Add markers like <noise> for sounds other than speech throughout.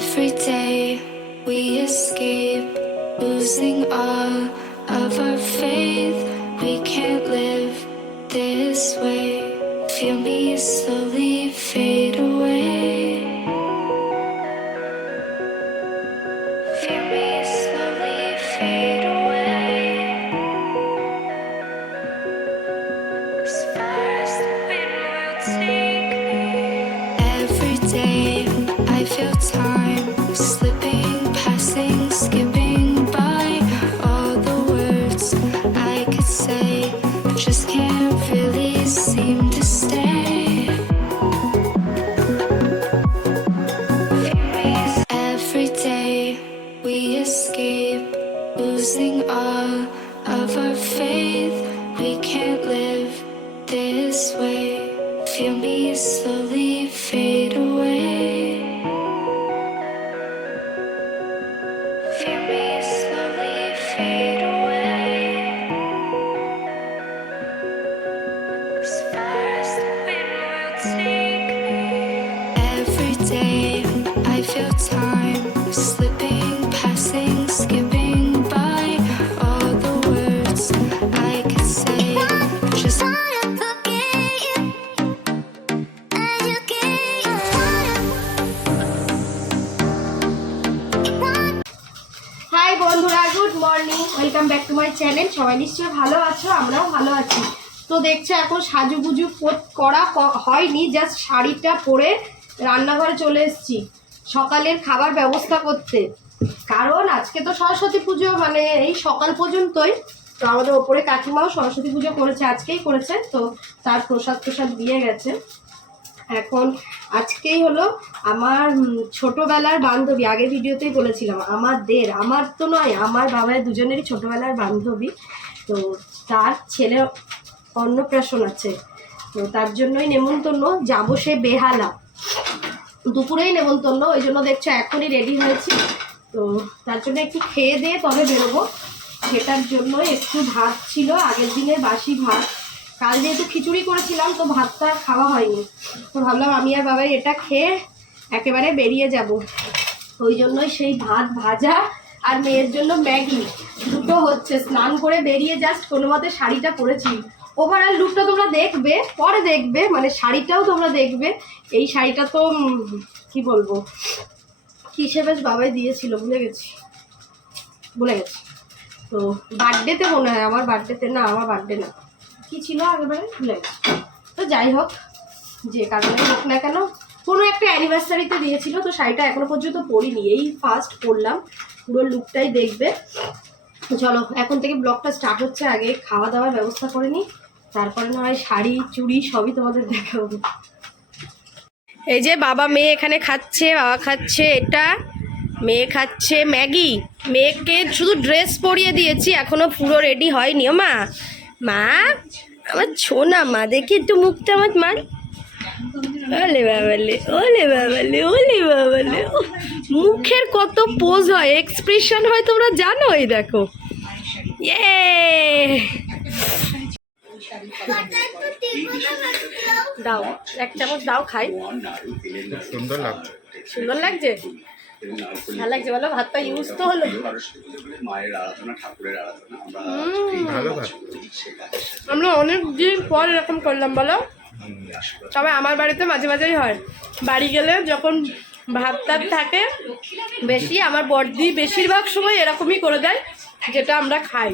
Every day we escape, losing all of our faith. We can't live this way. Feel me slowly fade away. সবাই নিশ্চয়ই ভালো আছো, আমরাও ভালো আছি। তো দেখছ এখন সাজুগুজু করা হয়নি জাস্ট শাড়িটা পরে রান্নাঘরে চলে এসেছি। সকালের খাবার ব্যবস্থা করতে। কারণ আজকে তো সরস্বতী পুজো মানে এই সকাল পর্যন্তই। তো আমাদের ওপরে কাকিমাও সরস্বতী পুজো করেছে, আজকেই করেছে। তো তার প্রসাদ প্রসাদ দিয়ে গেছে। এখন আজকেই হলো আমার ছোটোবেলার বান্ধবী, আগে ভিডিওতেই বলেছিলাম, আমাদের, আমার তো নয়, আমার বাবার দুজনেরই ছোটোবেলার বান্ধবী, তো তার ছেলে অন্নপ্রাশন আছে, তো তার জন্যই নেমন্তন্ন, যাব সে বেহালা। দুপুরেই নেমন্তন্ন, ওই জন্য দেখছ এখনই রেডি হয়েছি, তো তার জন্য একটু খেয়ে দিয়ে তবে বেরোবো। সেটার জন্য একটু ভাত ছিল, আগের দিনে বাসি ভাত। কাল যেহেতু খিচুড়ি করেছিলাম, তো ভাতটা খাওয়া হয়নি। তো ভাবলাম আমি আর বাবাই এটা খেয়ে একেবারে বেরিয়ে যাব। ওই জন্যই সেই ভাত ভাজা আর মেয়ের জন্য ম্যাগি। দুটো হচ্ছে, স্নান করে বেরিয়ে জাস্ট কোনো মতে শাড়িটা পরেছি। ওভারঅল লুকটা তোমরা দেখবে, পরে দেখবে মানে শাড়িটাও তোমরা দেখবে। এই শাড়িটা তো কি বলব? কিসে বেশ বাবাই দিয়েছিল, ভুলে গেছি। ভুলে গেছি। তো বার্থডেতে মনে হয়, আমার বার্থডেতে না, আমার বার্থডে না। কি ছিল আগেবারে ভুলে তো যাই হোক, যে কারণে হোক না কেন, কোনো একটা অ্যানিভার্সারিতে দিয়েছিল, তো শাড়িটা এখনও পর্যন্ত পরিনি। এই ফার্স্ট পরলাম, পুরো লুকটাই দেখবে। চলো, এখন থেকে ব্লগটা স্টার্ট হচ্ছে, আগে খাওয়া দাওয়ার ব্যবস্থা করে নিই, তারপরে না হয় শাড়ি, চুড়ি সবই তোমাদের দেখাবো। এই যে বাবা মেয়ে এখানে খাচ্ছে, বাবা খাচ্ছে এটা, মেয়ে খাচ্ছে ম্যাগি। মেয়েকে শুধু ড্রেস পরিয়ে দিয়েছি, এখনও পুরো রেডি হয়নি মা। মা আমার ছোনা মা দেখি একটু মুখটা আমার মা ওলে বাবালে ওলে বাবালে ওলে বাবালে। ও, মুখের কত পোজ হয় এক্সপ্রেশন হয় তোমরা জানো এই দেখো। এ দাও এক চামচ দাও খাই। সুন্দর লাগছে। সুন্দর লাগছে? ভালো লাগছে বলো ভাতটা ইউজ তো হলো। মায়ের আরাধনা ঠাকুরের আরাধনা আমরা অনেক দিন পর এরকম করলাম বলো। তবে আমার বাড়িতে মাঝে মাঝেই হয়। বাড়ি গেলে যখন ভাত টাত থাকে বেশি আমার বর্দি বেশিরভাগ সময় এরকমই করে দেয় যেটা আমরা খাই।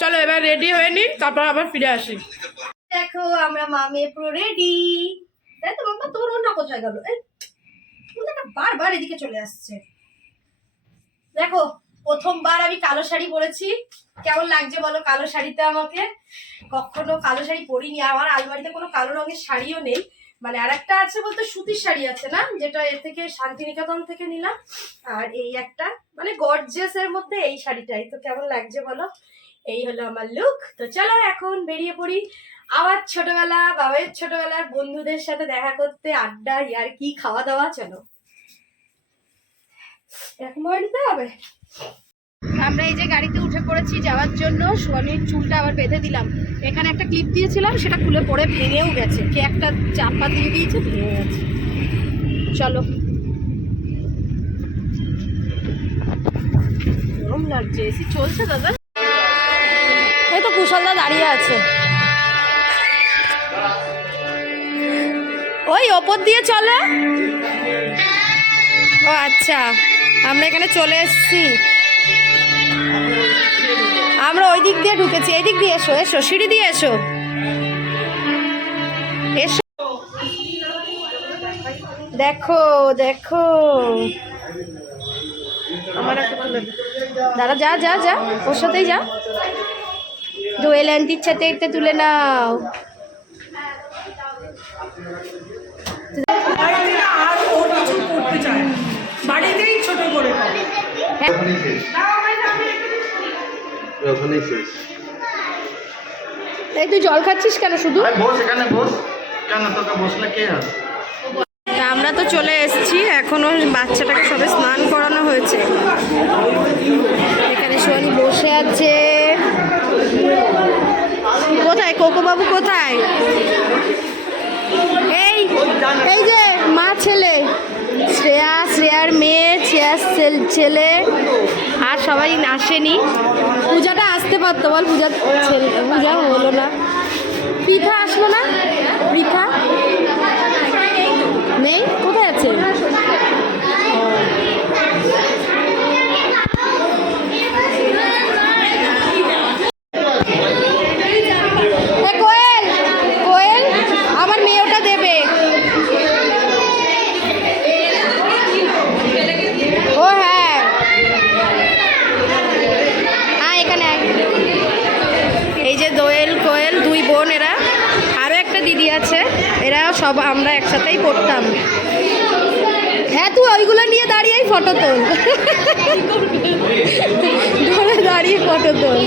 চলো এবার রেডি হয়ে নি তারপর আবার ফিরে আসি। দেখো, আমরা পুরো রেডি তাই তো তোর অন্য কোথায় গেল? এই বারবার এদিকে চলে আসছে। দেখো, প্রথমবার আমি কালো শাড়ি পরেছি। কেমন লাগছে বলো কালো শাড়িতে আমাকে? কখনো কালো শাড়ি পরিনি। আমার আলমারিতে কোনো কালো রঙের শাড়িও নেই। মানে আর একটা আছে বলতে সুতির শাড়ি আছে না? যেটা এর থেকে শান্তিনিকেতন থেকে নিলাম। আর এই একটা মানে গর্জেস এর মধ্যে এই শাড়িটাই। তো কেমন লাগছে বলো? এই হলো আমার লুক তো চলো এখন বেরিয়ে পড়ি। আবার ছোটবেলা বাবার ছোটবেলার বন্ধুদের সাথে দেখা করতে, আড্ডা, ইয়ার কি খাওয়া দাওয়া চলো। এরকম হবে? আমরা এই যে গাড়িতে উঠে পড়েছি যাওয়ার জন্য সোয়ানির চুলটা আবার বেঁধে দিলাম। এখানে একটা ক্লিপ দিয়েছিলাম, সেটা খুলে পড়ে ভেঙেও গেছে। কে একটা চাপা দিয়ে দিয়েছে ভেঙে গেছে। চলো। গরম লাগছে, এসি চলছে, দাদা? এই তো কুশলদা দাঁড়িয়ে আছে। ওপর দিয়ে চলে। ও আচ্ছা। আমরা এখানে চলে এসছি। আমরা ওই দিক দিয়ে ঢুকেছি। এই দিক দিয়ে এসো এসো, সিঁড়ি দিয়ে এসো। এসো। দেখো দেখো। আমার দাঁড়া, যা যা যা। ওর সাথেই যা। দোয়েল এটা তুলে নাও। ওখানেই শেষ। এই তুই জল খাচ্ছিস কেন শুধু? বস এখানে বস। কেন তোকে বসলে কে হবে? আমরা তো চলে এসেছি এখনও বাচ্চাটাকে সবে স্নান করানো হয়েছে। এখানে সোনি বসে আছে। কোথায়? কোকো বাবু কোথায়? এই এই যে মা ছেলে, শ্রেয়া, শ্রেয়ার মেয়ে, শ্রেয়ার ছেল- আর সবাই আসেনি। পূজাটা আসতে পারতো, বল পূজা পূজা হলো না। পিঠা আসলো না পৃথা নেই কোথায় আছে এ কোয়েল কোয়েল আমার মেয়ে ওটা দেবে ও হ্যাঁ হ্যাঁ এখানে আয়। এই যে দোয়েল কোয়েল দুই বোন এরা আরও একটা দিদি আছে এরা সব আমরা একসাথেই পড়তাম হ্যাঁ তুই ওইগুলো নিয়ে দাঁড়িয়েই ফটো তোল ধরে দাঁড়িয়ে ফটো তোল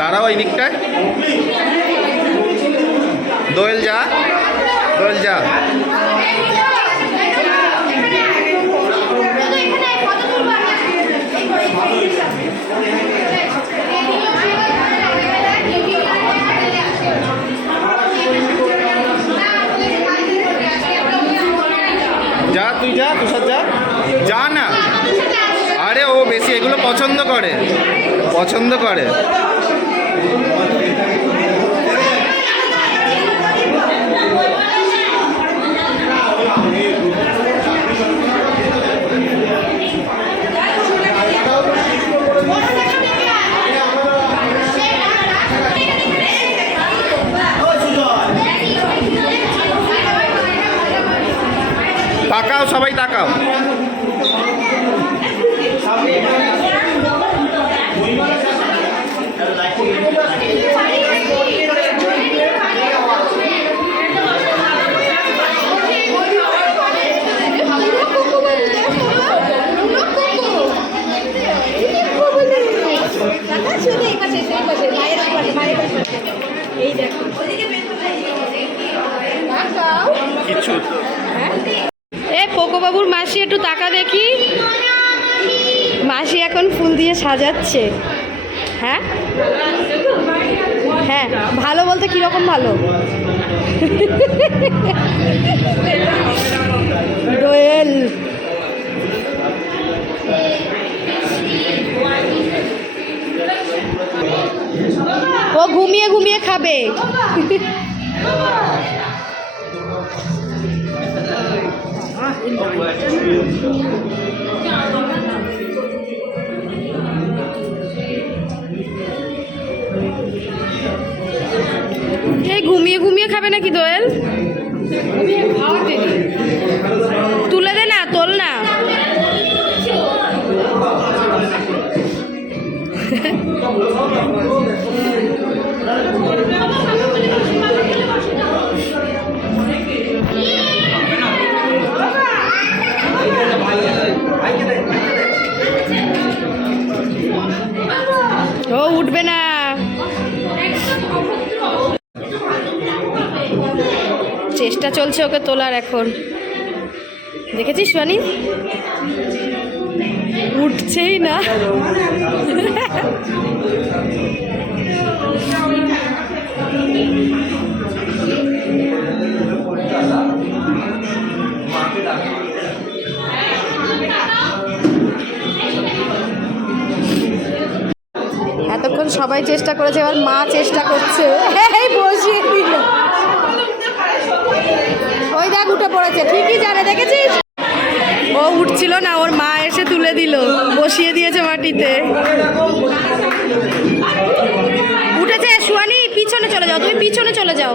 দাঁড়াও এই দিকটায় দোয়েল যা দোয়েল যা যা তুই যা তুষার যা যা না আরে ও বেশি এগুলো পছন্দ করে? তাকাও সবাই তাকাও কিছু এ পোকো বাবুর মাসি একটু টাকা দেখি মাসি এখন ফুল দিয়ে সাজাচ্ছে। হ্যাঁ? হ্যাঁ ভালো বলতে কীরকম ভালো? দোয়েল। ও ঘুমিয়ে ঘুমিয়ে খাবে। এই ঘুমিয়ে ঘুমিয়ে খাবে নাকি দোয়েল? তুলে দে না তোল না। <laughs> চলছে ওকে তোলার এখন। দেখেছিস বানি উঠছেই না। এতক্ষণ সবাই চেষ্টা করেছে, এবার মা চেষ্টা করছে। বসিয়ে দিল। দেখ উঠে পড়েছে, ঠিকই জানে, দেখেছিস? ও উঠছিল না, ওর মা এসে তুলে দিল, বসিয়ে দিয়েছে মাটিতে। উঠেছে সুয়ানি পিছনে চলে যাও, তুমি পিছনে চলে যাও।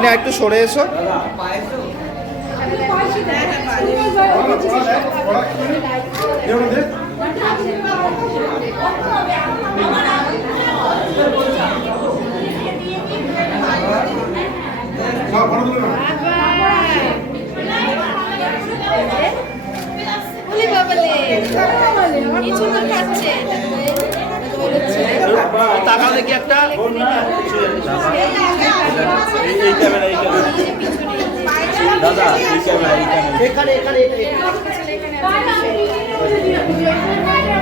আর একটু সরে এসো। তাকাও দেখি একটা এখানে এখানে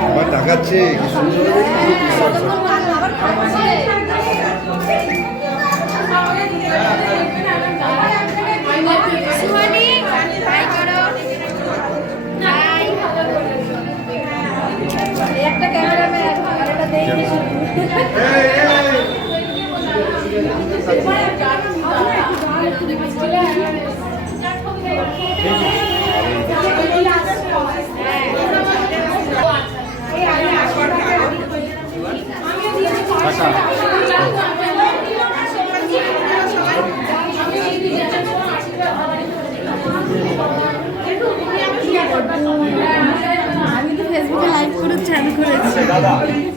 আমার তাকাচ্ছে কি সুন্দর একটা ক্যামেরাম্যান আর এটা দেখি আমি তো ফেসবুকে লাইভ করে চালু করেছি।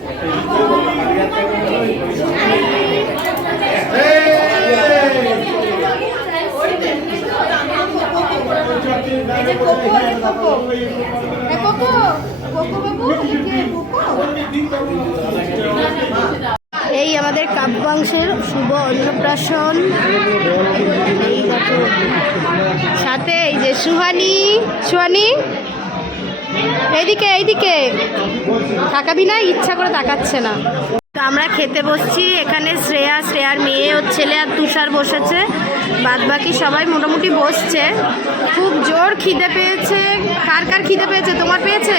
এই আমাদের কাব্যাংশের শুভ অন্নপ্রাশন। সাথে এই যে সুহানি সুহানি এইদিকে এইদিকে। তাকাবি না ইচ্ছা করে তাকাচ্ছে না। তো আমরা খেতে বসছি এখানে শ্রেয়া শ্রেয়ার মেয়ে ওর ছেলে আর তুষার বসেছে। বাদ বাকি সবাই মোটামুটি বসছে। খুব জোর খিদে পেয়েছে। কার কার খিদে পেয়েছে? তোমার পেয়েছে?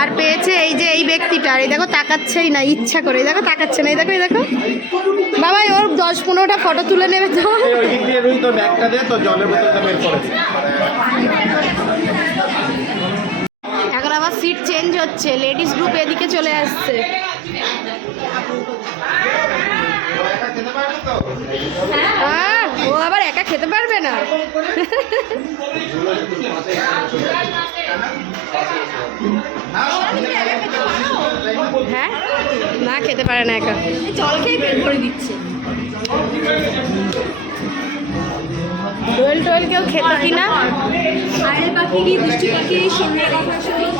আর পেয়েছে এই যে এই ব্যক্তিটার এই দেখো তাকাচ্ছেই না ইচ্ছা করে। এই দেখো তাকাচ্ছে না। এই দেখো এই দেখো। বাবা ওর দশ পনেরোটা ফটো তুলে নেবে তো। সিট চেঞ্জ হচ্ছে লেডিস গ্রুপ এদিকে চলে আসছে। হ্যাঁ ও আবার একা খেতে পারবে না। হ্যাঁ? না খেতে পারে না একা। জল খেয়ে পেট ভরে দিচ্ছে। দোয়েল টোয়েল কেউ খেত কি না? আয়ের পাখি দুষ্টু পাখি সন্ধ্যে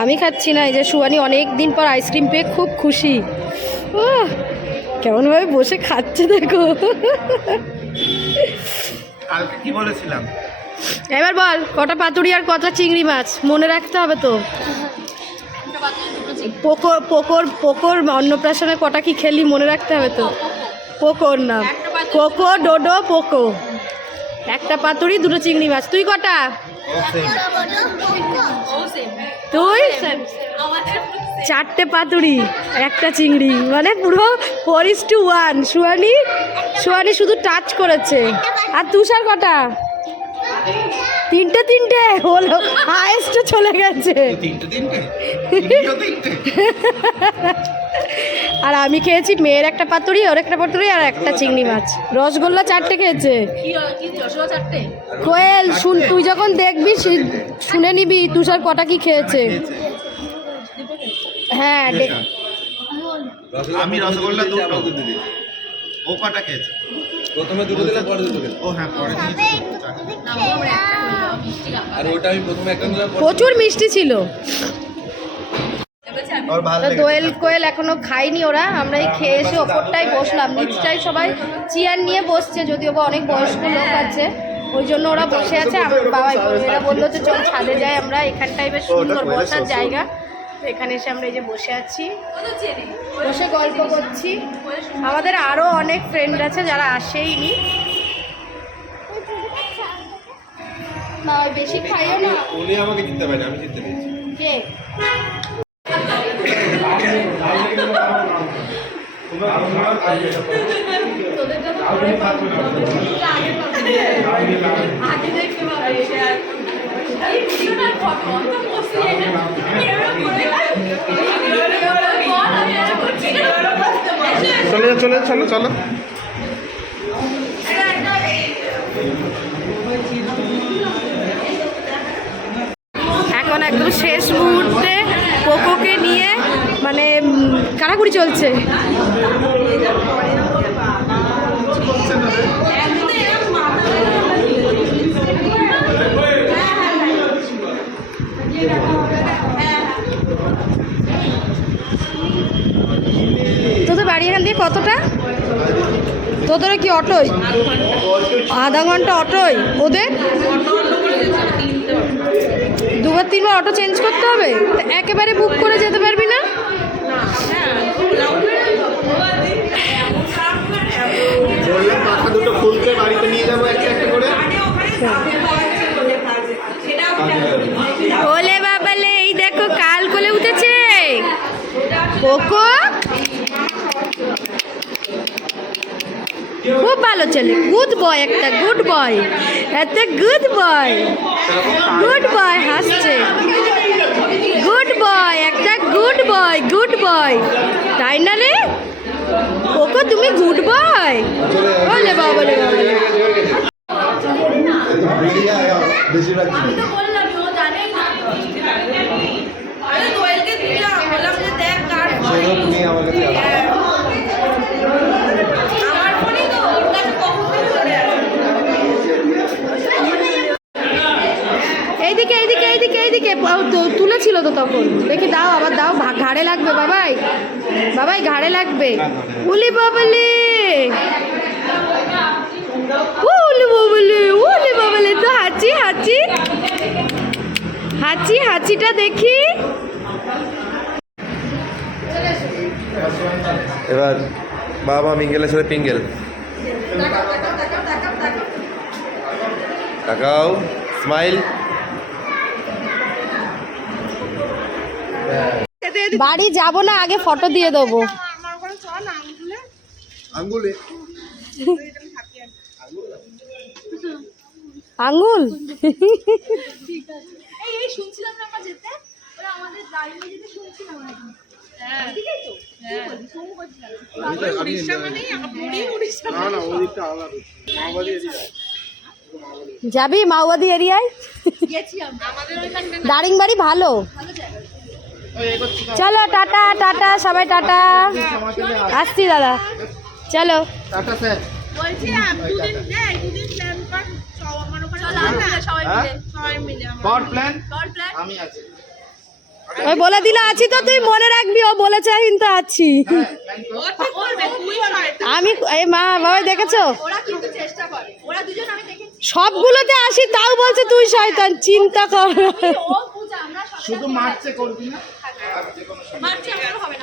আমি খাচ্ছি না এই যে সুয়ানি অনেক দিন পর আইসক্রিম পেয়ে খুব খুশি। ও কেমনভাবে বসে খাচ্ছে দেখো। কালকে কি বলেছিলাম? এবার বল কটা পাতুরি আর কটা চিংড়ি মাছ? মনে রাখতে হবে তো। পোকর পোকর পোকর অন্নপ্রাশনে কটা কি খেলি মনে রাখতে হবে তো। পোকর না কোকো ডোডো পোকো। একটা পাতুরি দুটো চিংড়ি মাছ। তুই কটা? তুই? চারটে পাতুরি একটা চিংড়ি। মানে পুরো ফোর টু ওয়ান সুয়ানি সুয়ানি শুধু টাচ করেছে। আর তুষার কটা? তিনটে তিনটে। হলো হায়েস্ট চলে গেছে। তিনটে তিনটে? আর আমি খেয়েছি মেয়ের একটা পাতুরি ওর একটা পাতুরি আর একটা চিংড়ি মাছ। রসগোল্লা চারটে খেয়েছে। কোয়েল শুন তুই যখন দেখবি শুনে নিবি তুষার কটা কি খেয়েছে। হ্যাঁ আমি রসগোল্লা দুটো। ও কটা খেয়েছে? প্রথমে দুটো দিলে পরে দুটো দিলে ও হ্যাঁ পরে আর ওটা আমি প্রথমে একটা প্রচুর মিষ্টি ছিল। দোয়েল কোয়েল এখনও খাইনি ওরা আমরা এই খেয়ে এসে ওপরটাই বসলাম। নিচটাই সবাই চেয়ার নিয়ে বসছে যদিও বা অনেক বয়স্ক লোক আছে। ওই জন্য ওরা বসে আছে আমার বাবা এরা বলল যে চল ছাদে যাই আমরা এখানটাই বেশ সুন্দর বসার জায়গা। এখানে এসে আমরা এই যে বসে আছি। বসে গল্প করছি। আমাদের আরও অনেক ফ্রেন্ড আছে যারা আসেইনি। না বেশি খাইও না? উনি আমাকে জিততে পারেন আমি জিততে পেরেছি। কে? চলে যা চলে চলো চলো। এখন একদম শেষ মুহূর্তে পোকোকে নিয়ে মানে কারাকুরি চলছে। তোদের বাড়ি এখান দিয়ে কতটা? তোদের কি অটোই আধা ঘণ্টা অটোই ওদের? দুবার তিনবার অটো চেঞ্জ করতে হবে? একেবারে বুক করে যেতে পারবি না? বললাম পাখা দুটো খুলতে বাড়িতে নিয়ে যাব একটা একটা করে। ওলে বাবালে এই দেখো কাল কোলে উঠেছে। কোকো? খুব ভালো ছেলে। গুড বয় একটা গুড বয় একটা গুড বয় গুড বয় হাসছে। গুড বয় একটা গুড বয় গুড বয় তাই না কোকো তুমি গুড বয়। জিনিস সেরকম তুমি আমার কাছে আসো। এইদিকে এইদিকে এইদিকে এইদিকে। তো- তুলেছিল তো তখন। দেখি দাও আবার দাও ভা- ঘাড়ে লাগবে বাবাই। বাবাই, ঘাড়ে লাগবে। উলি বাবালে। উলি বাবালে উলি বাবালে তো হাঁচি হাঁচি। হাঁচি, হাঁচিটা দেখি। এবার বাবা মিঙ্গেলের সাথে পিঙ্গেল। তাকাও স্মাইল বাড়ি যাব না আগে ফটো দিয়ে দেবো। আঙ্গুলে আঙ্গুল? এই এই শুনছিলাম না আমরা যেতে? ওরা আমাদের দাঁড়িয়ে যেতে শুনছিলাম নাকি হ্যাঁ। হ্যাঁ। যাবি। মাওবাদী এরিয়ায়? গেছি আমরা আমাদের দারিংবাড়ি ভালো। চলো টাটা টাটা সবাই টাটা। আসছি দাদা। চলো। Tata sir. বলছি দুদিন দেখ দুদিন প্ল্যান কর। সব আমার ওখানে চলো আমরা সবাই মিলে সবাই মিলে প্ল্যান প্ল্যান আমি আছি। ওই বলে দিলে আছি তো তুই মনে রাখবি ও বলেছে কিন্তু আছি। করবে শয়তান আমি এই মা বাবা দেখেছ? ওরা কিন্তু চেষ্টা করে ওরা দুজন আমি দেখেছি। সবগুলোতে আসি তাও বলছে তুই শয়তান চিন্তা কর। ও পূজা আমরা সব আর যে হবে